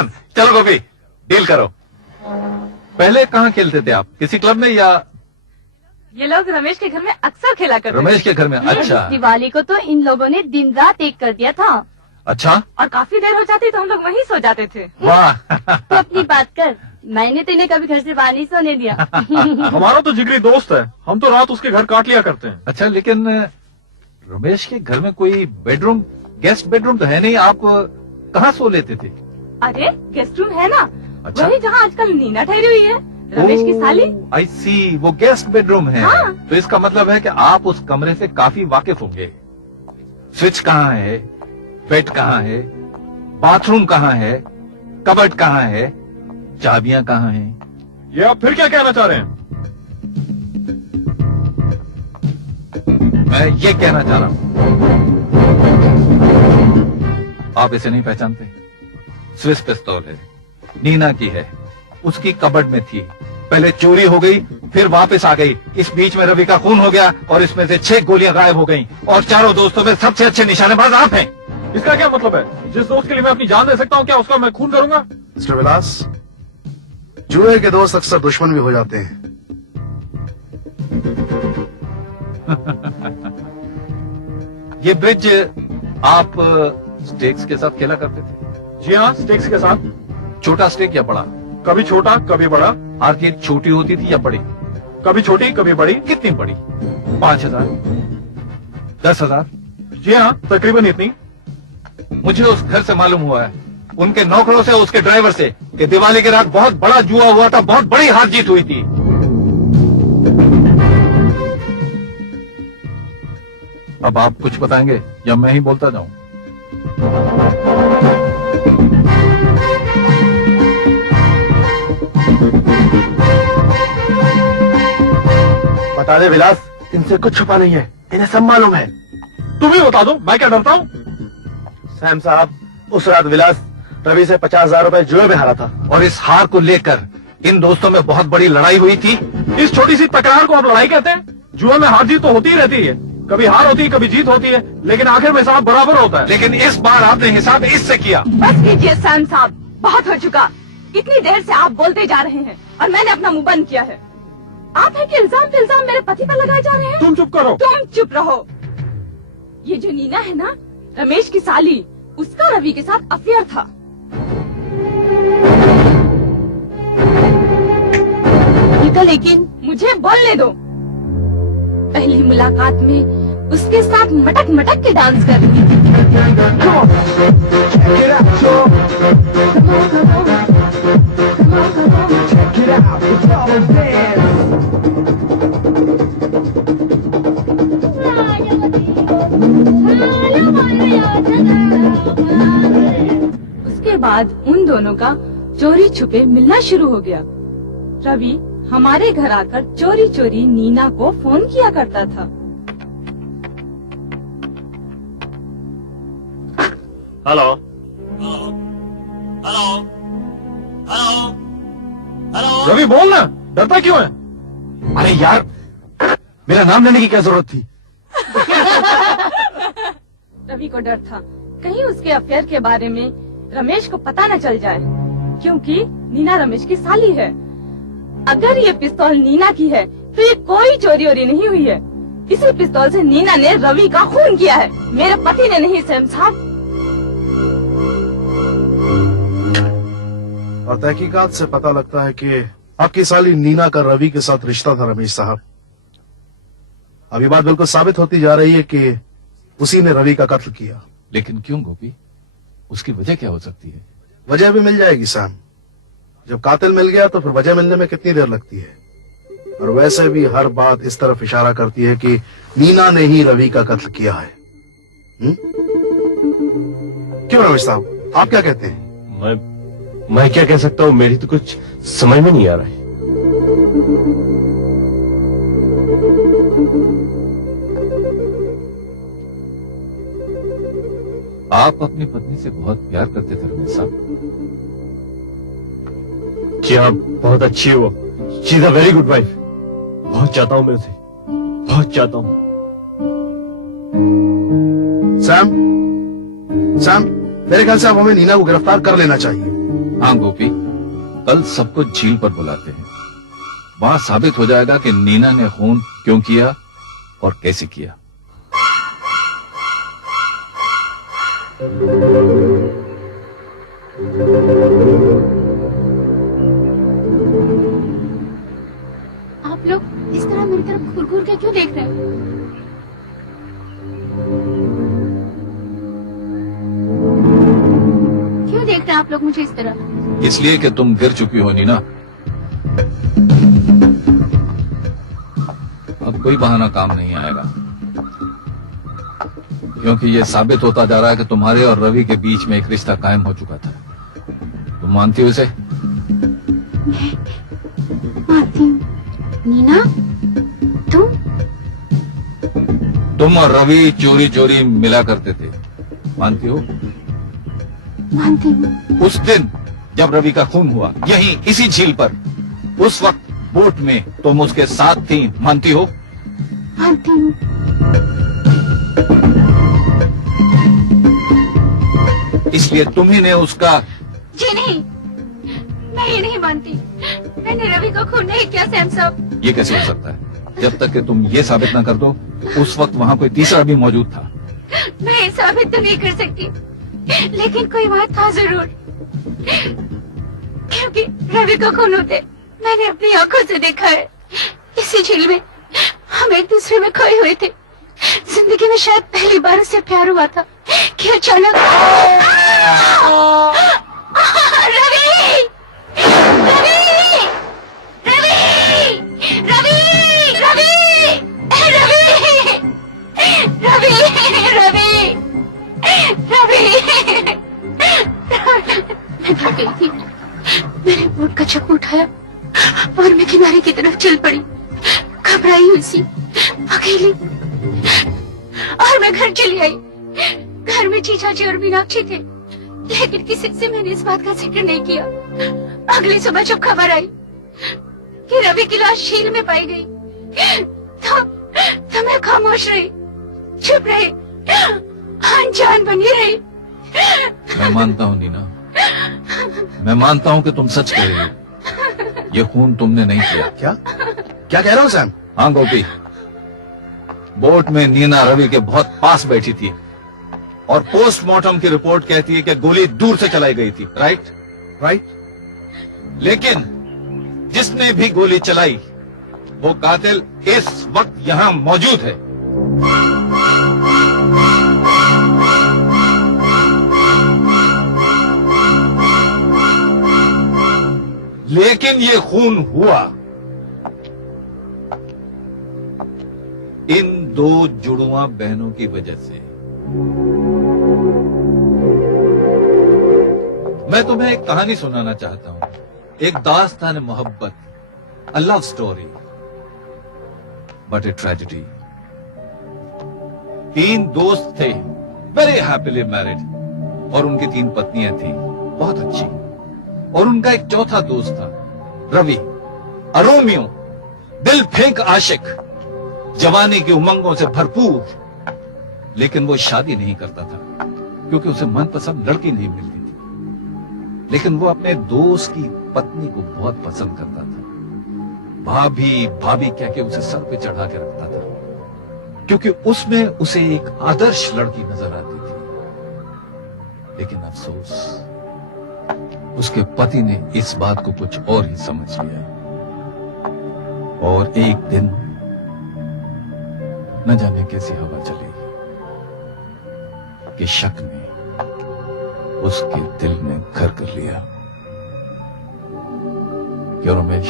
Done. चलो गोपी, deal करो। पहले कहाँ खेलते थे आप, किसी क्लब में या? ये लोग रमेश के घर में अक्सर खेला करते थे। रमेश के घर में? अच्छा। दिवाली को तो इन लोगों ने दिन रात एक कर दिया था। अच्छा। और काफी देर हो जाती तो हम लोग वहीं सो जाते थे। वाह। तो अपनी बात कर, मैंने तो इन्हें कभी घर से बाहर नहीं सोने दिया। हमारा तो जिगरी दोस्त है, हम तो रात उसके घर काट लिया करते हैं। अच्छा, लेकिन रमेश के घर में कोई बेडरूम, गेस्ट बेडरूम तो है नहीं, आप कहाँ सो लेते थे? अरे गेस्ट रूम है ना। अच्छा। वही जहाँ आजकल नीना ठहरी हुई है, रमेश की साली। आई सी, वो गेस्ट बेडरूम है। हाँ। तो इसका मतलब है कि आप उस कमरे से काफी वाकिफ होंगे। स्विच कहाँ है, बेड कहाँ है, बाथरूम कहाँ है, कबर्ड कहाँ है, चाबियां कहाँ हैं? ये आप फिर क्या कहना चाह रहे हैं? मैं ये कहना चाह रहा हूं, आप इसे नहीं पहचानते? स्विस पिस्तौल है, नीना की है, उसकी कबर्ड में थी, पहले चोरी हो गई, फिर वापस आ गई, इस बीच में रवि का खून हो गया और इसमें से 6 गोलियां गायब हो गईं और चारों दोस्तों में सबसे अच्छे निशानेबाज आप हैं। इसका क्या मतलब है? जिस दोस्त के लिए मैं अपनी जान दे सकता हूँ, क्या उसका मैं खून करूंगा? मिस्टर विलास, जुए के दोस्त अक्सर दुश्मन भी हो जाते हैं। ये ब्रिज आप स्टेक्स के साथ खेला करते थे? जी हाँ, स्टेक्स के साथ। छोटा स्टेक या बड़ा? कभी छोटा कभी बड़ा। हार जीत छोटी होती थी या बड़ी? कभी छोटी कभी बड़ी। कितनी बड़ी? 5,000, 10,000? जी हाँ, तकरीबन इतनी। मुझे उस घर से मालूम हुआ है, उनके नौकरों से, उसके ड्राइवर से, कि दिवाली की रात बहुत बड़ा जुआ हुआ था, बहुत बड़ी हार जीत हुई थी। अब आप कुछ बताएंगे या मैं ही बोलता जाऊं? बता दे विलास, इनसे कुछ छुपा नहीं है, इन्हें सब मालूम है। तुम ही बता दो, मैं क्या डरता हूँ? सैम साहब, उस रात विलास रवि से 50,000 रुपए जुए में हारा था और इस हार को लेकर इन दोस्तों में बहुत बड़ी लड़ाई हुई थी। इस छोटी सी तकरार को आप लड़ाई कहते हैं? जुए में हार जीत तो होती ही रहती है, कभी हार होती है कभी जीत होती है, लेकिन आखिर में हिसाब बराबर होता है। लेकिन इस बार आपने हिसाब इससे किया। बस कीजिए सैम साहब, बहुत हो चुका। इतनी देर से आप बोलते जा रहे हैं और मैंने अपना मुंह बंद किया है। आप है कि इल्जाम पे इल्जाम मेरे पति पर लगाए जा रहे हैं। तुम चुप करो। तुम चुप रहो। ये जो नीना है ना, रमेश की साली, उसका रवि के साथ अफेयर था। तो लेकिन मुझे बोलने दो। पहली मुलाकात में उसके साथ मटक मटक के डांस कर रही थी। उसके बाद उन दोनों का चोरी छुपे मिलना शुरू हो गया। रवि हमारे घर आकर चोरी चोरी नीना को फोन किया करता था। हेलो रवि, बोल ना, डरता क्यों है? अरे यार, मेरा नाम लेने की क्या जरूरत थी? रवि को डर था कहीं उसके अफेयर के बारे में रमेश को पता न चल जाए, क्योंकि नीना रमेश की साली है। अगर ये पिस्तौल नीना की है तो ये कोई चोरी वोरी नहीं हुई है। इसी पिस्तौल से नीना ने रवि का खून किया है, मेरे पति ने नहीं सैम साहब। और तहकीकात से पता लगता है कि आपकी साली नीना का रवि के साथ रिश्ता था रमेश साहब। अब ये बात बिल्कुल साबित होती जा रही है कि उसी ने रवि का कत्ल किया। लेकिन क्यों गोपी, उसकी वजह क्या हो सकती है? वजह भी मिल जाएगी सैम। जब कातिल मिल गया तो फिर वजह मिलने में कितनी देर लगती है? और वैसे भी हर बात इस तरफ इशारा करती है कि नीना ने ही रवि का कत्ल किया है। क्यों रमेश साहब, आप क्या कहते हैं? मैं क्या कह सकता हूँ, मेरी तो कुछ समझ में नहीं आ रहा है। आप अपनी पत्नी से बहुत प्यार करते थे रमेश साहब। जी हाँ, बहुत अच्छी है वो। She is a very good wife. बहुत चाहता हूँ मैं उसे, बहुत चाहता हूँ। सैम, मेरे ख्याल से अब हमें नीना को गिरफ्तार कर लेना चाहिए। हाँ गोपी, कल सबको झील पर बुलाते हैं। वहां साबित हो जाएगा कि नीना ने खून क्यों किया और कैसे किया। आप लोग इस तरह मेरी तरफ घूर घूर के क्यों देख रहे हैं? क्यों देख रहे हैं आप लोग मुझे इस तरह? इसलिए कि तुम गिर चुकी हो नीना। अब कोई बहाना काम नहीं आएगा, क्योंकि ये साबित होता जा रहा है कि तुम्हारे और रवि के बीच में एक रिश्ता कायम हो चुका था। तुम मानती हो इसे? मानती हूँ। नीना, तुम और रवि चोरी चोरी मिला करते थे, मानती हो? मानती हूँ। उस दिन जब रवि का खून हुआ, यहीं इसी झील पर, उस वक्त बोट में तुम उसके साथ थी, मानती हो? मानती हूँ। इसलिए तुम्ही ने उसका... जी नहीं, मैं ये नहीं मानती। मैंने रवि को खून नहीं किया सैम साहब। ये कैसे हो सकता है? जब तक कि तुम ये साबित ना कर दो, उस वक्त वहां कोई तीसरा भी मौजूद था। मैं ये साबित तो नहीं कर सकती, लेकिन कोई बात था जरूर, क्योंकि रवि को खून होते मैंने अपनी आंखों से देखा है। इसी झील में हम एक दूसरे में खोए हुए थे। जिंदगी में शायद पहली बार उससे प्यार हुआ था कि अचानक रवि! रवि! रवि! रवि! रवि! रवि! रवि! रवि! रवि! मैं थक गई थी। मैंने बोट का चप्पू उठाया और मैं किनारे की तरफ चल पड़ी, घबराई हुई सी, अकेली। और मैं घर चली आई। घर में चीचाची और मीनाक्षी थे, लेकिन किसी से मैंने इस बात का जिक्र नहीं किया। अगली सुबह जब खबर आई कि रवि की लाश झील में पाई गई, तो मैं खामोश रही, चुप रही, अनजान बनी रही। मैं मानता हूँ नीना, मैं मानता हूँ कि तुम सच कह रही हो। ये खून तुमने नहीं किया। क्या क्या कह रहे हो सैम? हाँ गोपी, बोट में नीना रवि के बहुत पास बैठी थी और पोस्टमार्टम की रिपोर्ट कहती है कि गोली दूर से चलाई गई थी। राइट? लेकिन जिसने भी गोली चलाई वो कातिल इस वक्त यहां मौजूद है। लेकिन ये खून हुआ इन दो जुड़वा बहनों की वजह से। मैं तुम्हें एक कहानी सुनाना चाहता हूं, एक दास्तान मोहब्बत, a love story, but a tragedy. तीन दोस्त थे, वेरी हैप्पीली मैरिड, और उनकी तीन पत्नियां थी, बहुत अच्छी। और उनका एक चौथा दोस्त था, रवि, अरोमियो, दिल फेंक आशिक, जवानी की उमंगों से भरपूर। लेकिन वो शादी नहीं करता था क्योंकि उसे मनपसंद लड़की नहीं मिलती थी। लेकिन वो अपने दोस्त की पत्नी को बहुत पसंद करता था। भाभी भाभी कह के उसे सर पे चढ़ा के रखता था, क्योंकि उसमें उसे एक आदर्श लड़की नजर आती थी। लेकिन अफसोस, उसके पति ने इस बात को कुछ और ही समझ लिया, और एक दिन न जाने कैसी हवा चली कि शक ने उसके दिल में घर कर लिया। क्यों रमेश?